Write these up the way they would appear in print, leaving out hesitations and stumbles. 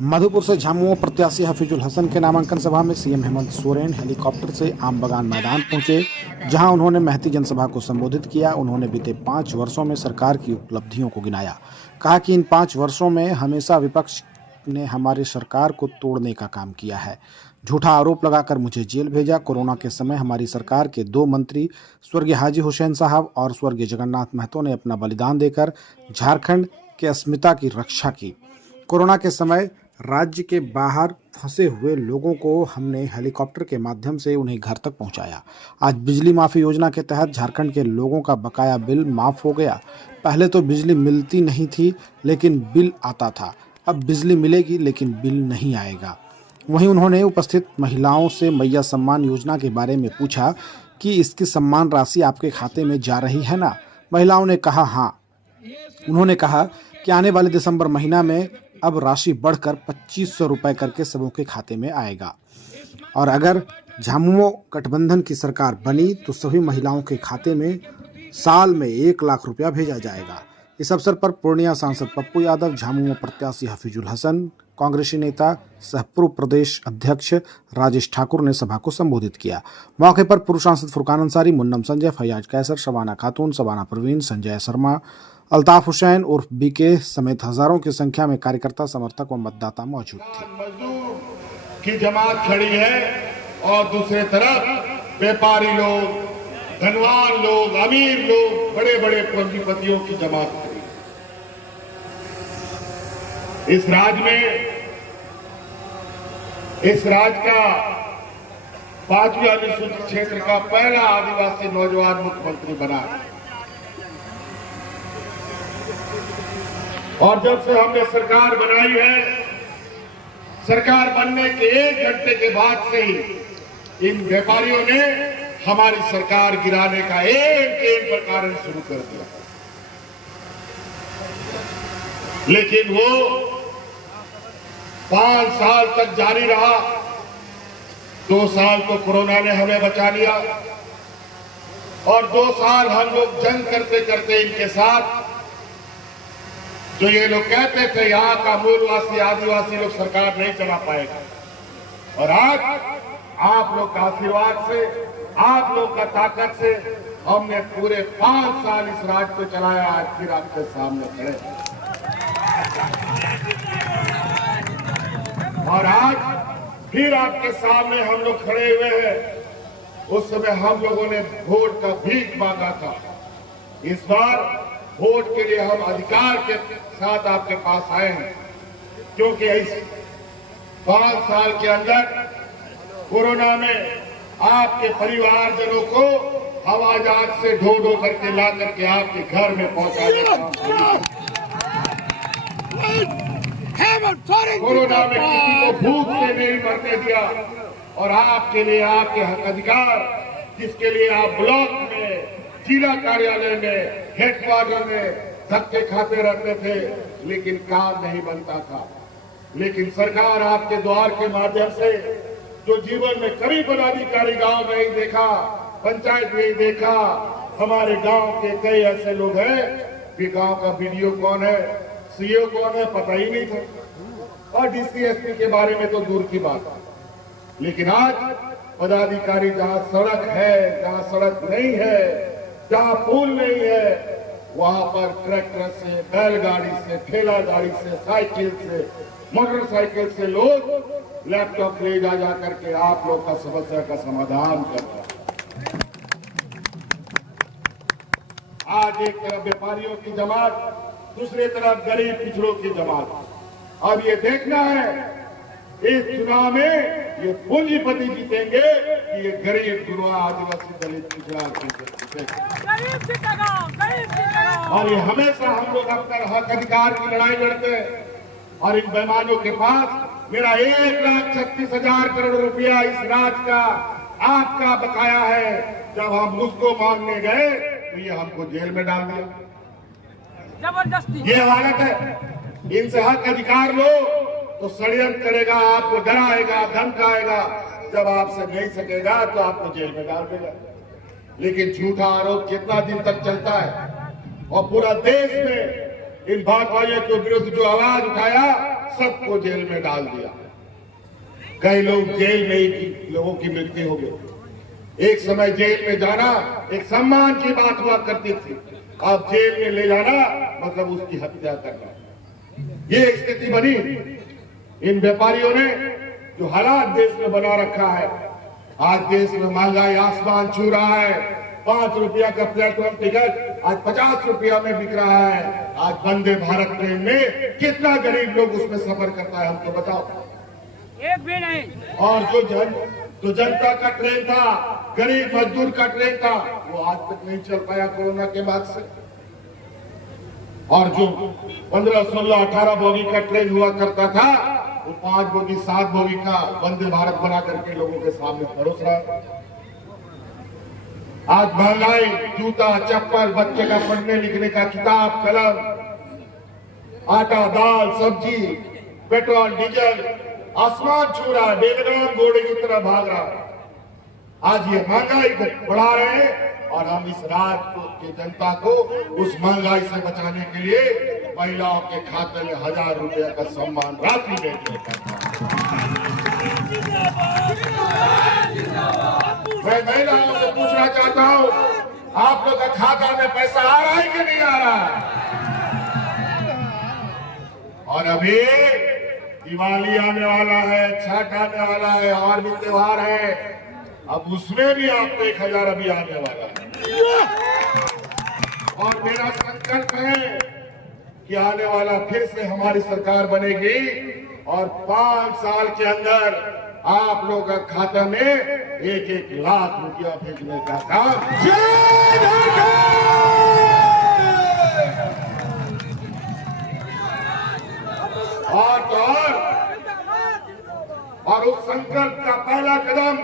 मधुपुर से झामुमो प्रत्याशी हफीजुल हसन के नामांकन सभा में सीएम हेमंत सोरेन हेलीकॉप्टर से आम बगान मैदान पहुंचे, जहां उन्होंने महती जनसभा को संबोधित किया। उन्होंने बीते 5 वर्षों में सरकार की उपलब्धियों को गिनाया। कहा कि इन 5 वर्षों में हमेशा विपक्ष ने हमारी सरकार को तोड़ने का काम किया है, झूठा आरोप लगाकर मुझे जेल भेजा। कोरोना के समय हमारी सरकार के 2 मंत्री स्वर्गीय हाजी हुसैन साहब और स्वर्गीय जगन्नाथ महतो ने अपना बलिदान देकर झारखंड के अस्मिता की रक्षा की। कोरोना के समय राज्य के बाहर फंसे हुए लोगों को हमने हेलीकॉप्टर के माध्यम से उन्हें घर तक पहुंचाया। आज बिजली माफी योजना के तहत झारखंड के लोगों का बकाया बिल माफ हो गया। पहले तो बिजली मिलती नहीं थी, लेकिन बिल आता था। अब बिजली मिलेगी, लेकिन बिल नहीं आएगा। वहीं उन्होंने उपस्थित महिलाओं से मैया सम्मान योजना के बारे में पूछा कि इसकी सम्मान राशि आपके खाते में जा रही है ना? महिलाओं ने कहा हाँ। उन्होंने कहा कि आने वाले दिसंबर महीना में अब राशि बढ़कर 2500 रुपए करके सबों के खाते में आएगा, और अगर झामुमो गठबंधन की सरकार बनी तो सभी महिलाओं के खाते में साल में 1 लाख रुपया भेजा जाएगा। इस अवसर पर पूर्णिया सांसद पप्पू यादव, झामुमो प्रत्याशी हफीजुल हसन, कांग्रेसी नेता सह पूर्व प्रदेश अध्यक्ष राजेश ठाकुर ने सभा को संबोधित किया। मौके पर पूर्व सांसद फुरकान अंसारी, मुन्नम संजय, फैयाज कैसर, शबाना खातून, शबाना परवीन, संजय शर्मा, अल्ताफ हुसैन उर्फ बीके समेत हजारों की संख्या में कार्यकर्ता, समर्थक व मतदाता मौजूद थे। मजदूर की जमात खड़ी है और दूसरे तरफ व्यापारी लोग, धनवान लोग, अमीर लोग, बड़े बड़े पूंजीपतियों की जमात खड़ी है। इस राज्य में, इस राज्य का 5वीं अनुसूचित क्षेत्र का पहला आदिवासी नौजवान मुख्यमंत्री बना, और जब से हमने सरकार बनाई है, सरकार बनने के 1 घंटे के बाद से ही इन व्यापारियों ने हमारी सरकार गिराने का एक प्रकार शुरू कर दिया। लेकिन वो 5 साल तक जारी रहा। 2 साल तो कोरोना ने हमें बचा लिया, और 2 साल हम लोग जंग करते करते इनके साथ, जो ये लोग कहते थे यहाँ का मूलवासी आदिवासी लोग सरकार नहीं चला पाएगा, और आज आप लोग का आशीर्वाद से, आप लोग का ताकत से हमने पूरे 5 साल इस राज्य को चलाया। आज फिर आपके सामने खड़े, और आज फिर आपके सामने हम लोग खड़े हुए हैं। उस समय हम लोगों ने वोट का भीख मांगा था। इस बार वोट के लिए हम अधिकार के साथ आपके पास आए हैं, क्योंकि इस 5 साल के अंदर कोरोना में आपके परिवारजनों को हवाई जहाज से ढो ढो करके ला करके आपके घर में पहुंचाने का कोरोना में किसी को भूख से नहीं मरने दिया, और आपके लिए आपके हक अधिकार, जिसके लिए आप ब्लॉक में, जिला कार्यालय में, हेडक्वार्टर में धक्के खाते रहते थे, लेकिन काम नहीं बनता था। लेकिन सरकार आपके द्वार के माध्यम से, जो जीवन में कभी पदाधिकारी गांव में नहीं देखा, पंचायत में नहीं देखा, हमारे गांव के कई ऐसे लोग हैं कि गांव का बीडीओ कौन है, सीईओ कौन है, पता ही नहीं था, और डीसी एसपी के बारे में तो दूर की बात। लेकिन आज पदाधिकारी जहां सड़क है, जहां सड़क नहीं है, जहां पुल नहीं है, वहां पर ट्रैक्टर से, बैलगाड़ी से, ठेला गाड़ी से, साइकिल से, मोटरसाइकिल से लोग लैपटॉप ले जा करके आप लोग का समस्या का समाधान कर रहे हैं। आज एक तरफ व्यापारियों की जमात, दूसरी तरफ गरीब पिछड़ों की जमात। अब ये देखना है इस चुनाव में ये पूंजीपति जीतेंगे कि ये गरीब गुरुआ आदिवासी दलित पिछड़ा जीतेगा। और ये हमेशा हम लोग अपना हक अधिकार की लड़ाई लड़ते हैं, और इन बेईमानों के पास मेरा 1,36,000 करोड़ रुपया इस राज्य का आपका बकाया है। जब हम उसको मांगने गए तो ये हमको जेल में डाल दिया। जबरदस्ती ये हालत है। इनसे हक अधिकार लो तो षड्यंत्र करेगा, आपको डराएगा, धमकाएगा, जब आपसे नहीं सकेगा तो आपको जेल में डाल देगा। लेकिन झूठा आरोप कितना दिन तक चलता है, और पूरा देश में इन भाजपाइयों के विरुद्ध जो आवाज उठाया, सबको जेल में डाल दिया। कई लोग जेल में ही लोगों की मृत्यु हो गई। एक समय जेल में जाना एक सम्मान की बात हुआ करती थी, अब जेल में ले जाना मतलब उसकी हत्या करना। ये स्थिति बनी। इन व्यापारियों ने जो हालात देश में बना रखा है, आज देश में महंगाई आसमान छू रहा है। 5 रुपया का प्लेटफॉर्म टिकट आज 50 रुपया में बिक रहा है। आज वंदे भारत ट्रेन में कितना गरीब लोग उसमें सफर करता है, हमको बताओ। एक भी नहीं। और जो जनता का ट्रेन था, गरीब मजदूर का ट्रेन था, वो आज तक नहीं चल पाया कोरोना के बाद से। और जो 15, 16, 18 बोगी का ट्रेन हुआ करता था, वो 5 बोगी 7 बोगी का वंदे भारत बना करके लोगों के सामने परोस रहा है। आज महंगाई, जूता चप्पल, बच्चे का पढ़ने लिखने का किताब कलम, आटा दाल सब्जी, पेट्रोल डीजल आसमान छू रहा है, बेलगाम घोड़े की तरह भाग रहा है। आज ये महंगाई बढ़ा रहे हैं और हम इस राज्य की जनता को उस महंगाई से बचाने के लिए महिलाओं के खाते में 1000 रुपए का सम्मान राशि भेजने का। मैं महिलाओं से पूछना चाहता हूँ, आप लोग का खाता में पैसा आ रहा है कि नहीं आ रहा है? और अभी दिवाली आने वाला है, छठ आने वाला है और भी त्योहार है, अब उसमें भी आपको 1000 अभी आने वाला है। और मेरा संकल्प है कि आने वाला फिर से हमारी सरकार बनेगी और 5 साल के अंदर आप लोगों का खाता में 1-1 लाख रुपया भेजने का काम। और उस संकल्प का पहला कदम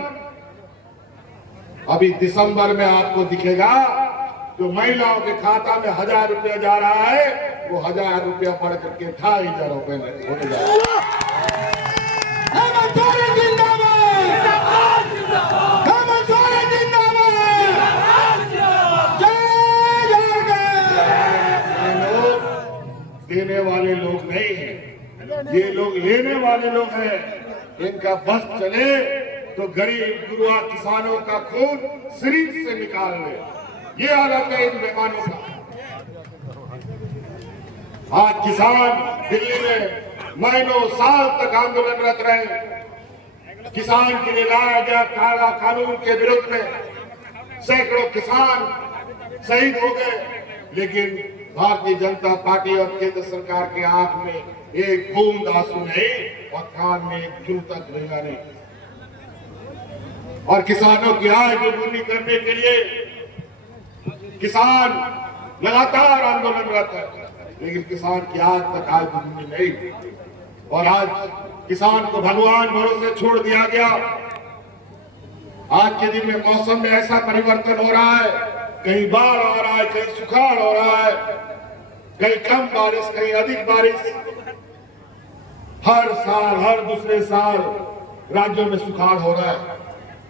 अभी दिसंबर में आपको दिखेगा। जो महिलाओं के खाता में 1000 रुपया जा रहा है, वो 1000 रुपया बढ़ करके 2500 रुपए में होने जा रहा है। देने वाले लोग नहीं हैं, ये लोग लेने वाले लोग हैं। इनका बस चले तो गरीब गुरुआ किसानों का खून शरीर से निकाल ले। ये हालत है इन बेईमानों का। आज किसान दिल्ली में महीनों साल तक आंदोलनरत रहे। किसान के लिए लाया गया काला कानून के विरुद्ध में सैकड़ों किसान शहीद हो गए, लेकिन भारतीय जनता पार्टी और केंद्र सरकार के आंख में एक बूंद आंसू नहीं और कान में एक जू तक रहेगा नहीं। और किसानों की आय दोगुनी करने के लिए किसान लगातार आंदोलनरत है, लेकिन किसान की आज तक आय दोगुनी नहीं। और आज किसान को भगवान भरोसे छोड़ दिया गया। आज के दिन में मौसम में ऐसा परिवर्तन हो रहा है, कहीं बाढ़ आ रहा है, कहीं सुखाड़ हो रहा है, कहीं कम बारिश कहीं अधिक बारिश। हर साल हर दूसरे साल राज्यों में सुखाड़ हो रहा है।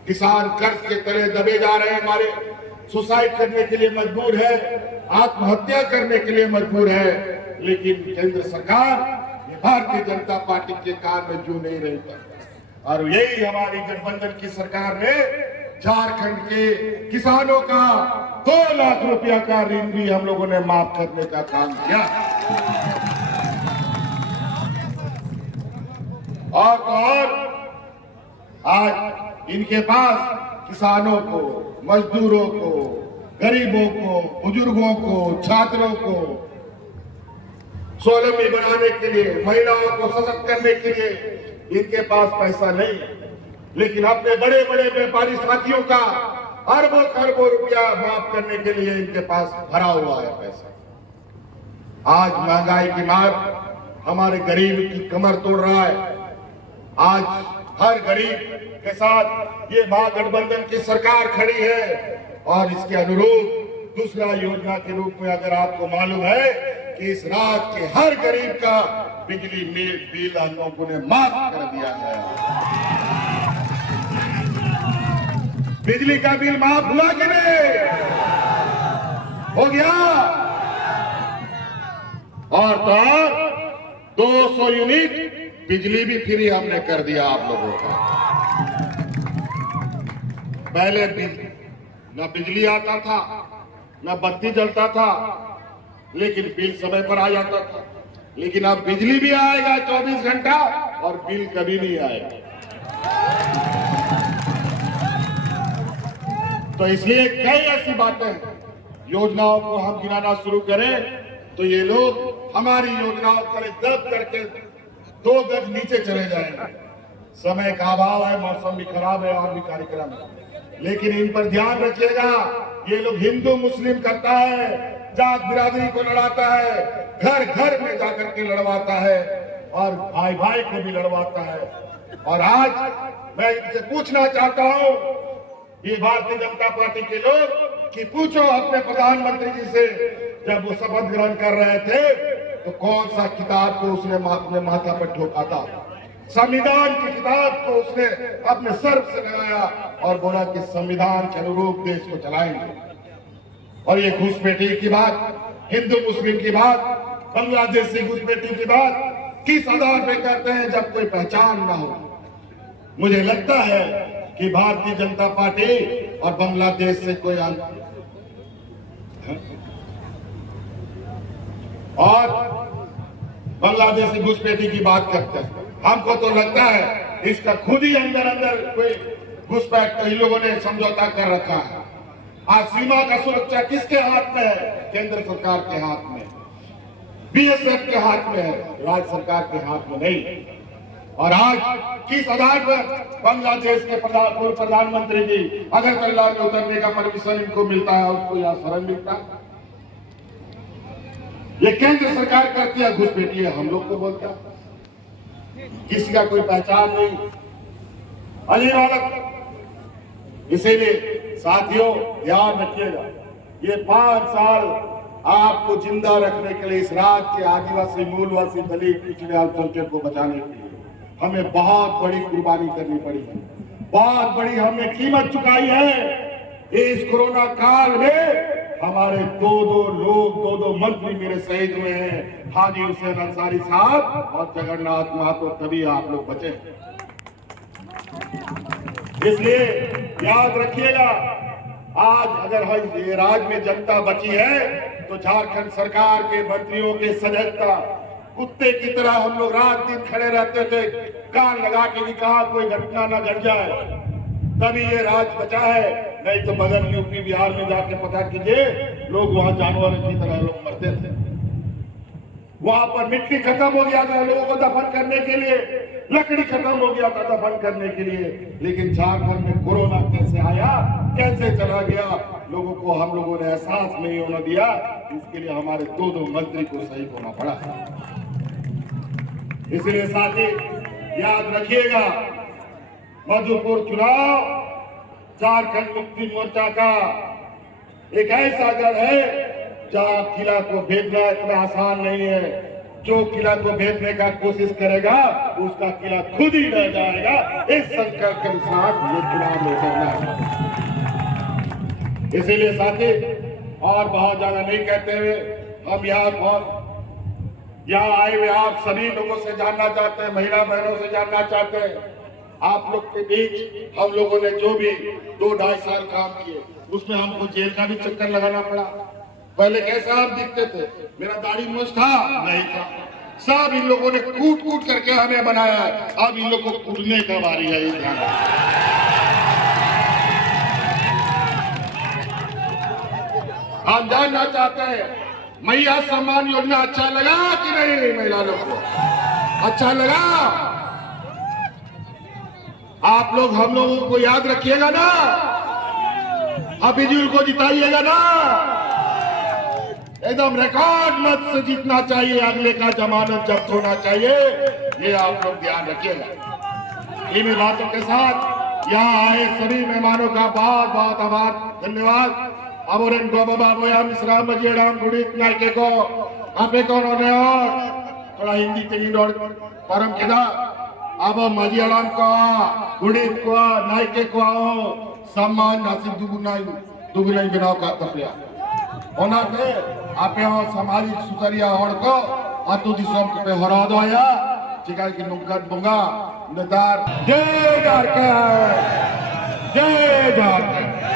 किसान कर्ज के तले दबे जा रहे हैं, हमारे सुसाइड करने के लिए मजबूर है, आत्महत्या करने के लिए मजबूर है। लेकिन केंद्र सरकार ये भारतीय जनता पार्टी के कान में जू नहीं रही है। और यही हमारी गठबंधन की सरकार ने झारखंड के किसानों का 2 लाख रुपया का ऋण भी हम लोगों ने माफ करने का काम किया। और आज इनके पास किसानों को, मजदूरों को, गरीबों को, बुजुर्गों को, छात्रों को स्वावलंबी बनाने के लिए, महिलाओं को सशक्त करने के लिए इनके पास पैसा नहीं, लेकिन अपने बड़े बड़े व्यापारी साथियों का अरबों खरबों रुपया माफ करने के लिए इनके पास भरा हुआ है पैसा। आज महंगाई की मार हमारे गरीब की कमर तोड़ रहा है। आज हर गरीब के साथ ये महागठबंधन की सरकार खड़ी है और इसके अनुरूप दूसरा योजना के रूप में अगर आपको मालूम है कि इस राज्य के हर गरीब का बिजली बिल हम लोगों ने माफ कर दिया है। बिजली का बिल माफ हुआ कि नहीं? हो गया। और तो 200 यूनिट बिजली भी फ्री हमने कर दिया आप लोगों का। पहले न बिजली आता था, न बत्ती जलता था, लेकिन बिल समय पर आ जाता था। लेकिन अब बिजली भी आएगा 24 घंटा और बिल कभी नहीं आएगा। तो इसलिए कई ऐसी बातें, योजनाओं को हम गिनाना शुरू करें तो ये लोग हमारी योजनाओं पर दब करके 2 गज नीचे चले जाएंगे। समय का अभाव है, मौसम भी खराब है और भी कार्यक्रम है, लेकिन इन पर ध्यान रखिएगा। ये लोग हिंदू मुस्लिम करता है, जात बिरादरी को लड़ाता है, घर घर में जाकर के लड़वाता है और भाई भाई को भी लड़वाता है। और आज मैं इनसे पूछना चाहता हूं, ये भारतीय जनता पार्टी के लोग, कि पूछो अपने प्रधानमंत्री जी से, जब वो शपथ ग्रहण कर रहे थे तो कौन सा किताब को उसने अपने माथा पर ठोका था? संविधान की किताब को उसने अपने सर से लगाया और बोला कि संविधान के अनुरूप देश को चलाएंगे। और ये घुसपैठी की बात, हिंदू मुस्लिम की बात, बांग्लादेशी घुसपैठी की बात किस आधार पे करते हैं जब कोई पहचान ना हो? मुझे लगता है कि भारतीय जनता पार्टी और बांग्लादेश से कोई और बांग्लादेशी घुसपैठी की बात करते हैं। हमको तो लगता है इसका खुद ही अंदर अंदर कोई घुसपैठ इन लोगों ने समझौता कर रखा है। आज सीमा का सुरक्षा किसके हाथ में है? केंद्र सरकार के हाथ में, बीएसएफ के हाथ में है, राज्य सरकार के हाथ में नहीं। और आज किस आधार पर बांग्लादेश के पूर्व प्रधानमंत्री जी अगरतला में उतरने का परमिशन इनको मिलता है, उसको यहाँ शरण मिलता है? ये केंद्र सरकार करती है घुसपैठी, हम लोग को बोलता है। किसी का कोई पहचान नहीं, अली वाला। इसीलिए साथियों ध्यान रखिएगा, ये 5 साल आपको जिंदा रखने के लिए, इस राज्य के आदिवासी, मूलवासी, दलित, पिछड़े अल्पसंख्यक को बचाने के लिए हमें बहुत बड़ी कुर्बानी करनी पड़ी है, बहुत बड़ी हमने कीमत चुकाई है। इस कोरोना काल में हमारे 2 मंत्री मेरे शहीद हुए हैं, हाजी हुसैन अंसारी साहब और जगन्नाथ महतो, तभी आप लोग बचे। इसलिए याद रखिएगा, आज अगर ये राज्य में जनता बची है तो झारखंड सरकार के मंत्रियों के सजगता, कुत्ते की तरह हम लोग रात दिन खड़े रहते थे, कान लगा के भी कहा कोई घटना न घट जाए, तभी ये राज्य बचा है। नहीं तो मगर यूपी बिहार में जाके पता कीजिए, लोग वहां जानवरों की तरह लोग मरते थे। वहां पर मिट्टी खत्म हो गया था लोगों को दफन करने के लिए, लकड़ी खत्म हो गया था दफन करने के लिए। लेकिन झारखंड में कोरोना कैसे आया, कैसे चला गया, लोगों को हम लोगों ने एहसास नहीं होने दिया। इसके लिए हमारे 2 मंत्री को शहीद होना पड़ा। इसलिए साथी याद रखिएगा, मधुपुर चुनाव झारखंड मुक्ति मोर्चा का एक ऐसा गढ़ है जहां किला को भेजना इतना आसान नहीं है। जो किला को भेजने का कोशिश करेगा उसका किला खुद ही रह जाएगा। इस संकल्प के साथ ये चुनाव में करना है। इसीलिए साथी और बहुत ज्यादा नहीं कहते हुए हम यहाँ आए हुए आप सभी लोगों से जानना चाहते हैं, महिला बहनों से जानना चाहते हैं। आप लोग के बीच हम लोगों ने जो भी 2-2.5 साल काम किए, उसमें हमको जेल का भी चक्कर लगाना पड़ा। पहले कैसा आप दिखते थे? मेरा दाढ़ी मूंछ था नहीं था, सब इन लोगों ने कूट करके हमें बनाया है। अब इन लोगों को कूटने का बारी है। हम जानना चाहते हैं, मैया सम्मान योजना अच्छा लगा कि नहीं? महिला लोग को अच्छा लगा? आप लोग हम लोगों को याद रखिएगा ना, हाफिजुल को जिताइएगा ना, एकदम रिकॉर्ड मत से जीतना चाहिए, अगले का जमानत जब्त होना चाहिए, ये आप लोग ध्यान रखिएगा। इन बातों के साथ यहाँ आए सभी मेहमानों का बहुत बहुत आभार, धन्यवाद। अमोरन बाबा बोया मिश्रा मजेराम गुड़ित नायके को आपे कौन होने और थोड़ा हिंदी तेली और परम केदा अब मजियाराम को गुड़ित को नायके को सम्मान नासिक दुगुनाई बनाव का तपिया ओनाते आपे सामाजिक सुतरिया हड़ को अतु दिसम पे हरा दोया चिकाल की नुक्कड़ बुंगा नेतार जय झारखंड जय झारखंड